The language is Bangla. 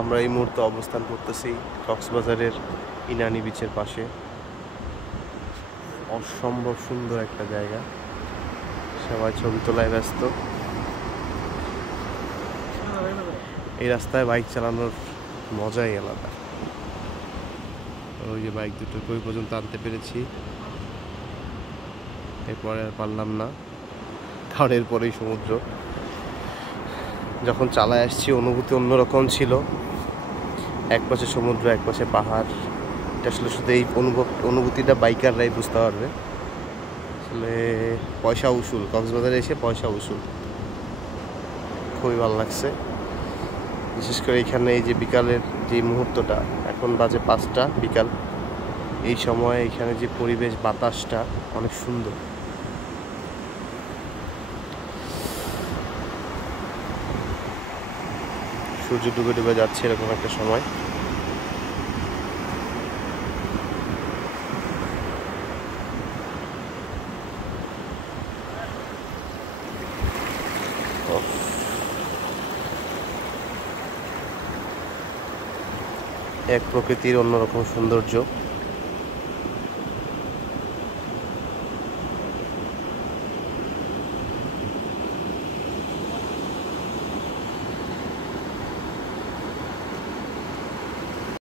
আমরা এই মুহূর্তে অবস্থান করতেছি কক্সবাজারের ইনানি বিচের পাশে। অসম্ভব সুন্দর একটা জায়গা, সবাই ছবি তোলায় ব্যস্ত। এই রাস্তায় বাইক চালানোর মজাই আলাদা। ওই যে বাইক দুটো কই পর্যন্ত আনতে পেরেছি, এরপরে আর পারলাম না, কারণ এরপরেই সমুদ্র। যখন চালায় আসছি অনুভূতি অন্যরকম ছিল, এক পাশে সমুদ্র এক পাশে পাহাড়। এটা আসলে শুধু এই অনুভূতিটা বাইকাররাই বুঝতে পারবে। আসলে পয়সা উসুল, কক্সবাজারে এসে পয়সা উসুল। খুবই ভালো লাগছে, বিশেষ করে এখানে এই যে বিকালের যে মুহূর্তটা, এখন বাজে 5টা বিকাল, এই সময় এখানে যে পরিবেশ, বাতাসটা অনেক সুন্দর। সূর্য ডুবে ডুবে যাচ্ছে এরকম একটা সময়। এক প্রকৃতির অন্যরকম সৌন্দর্য।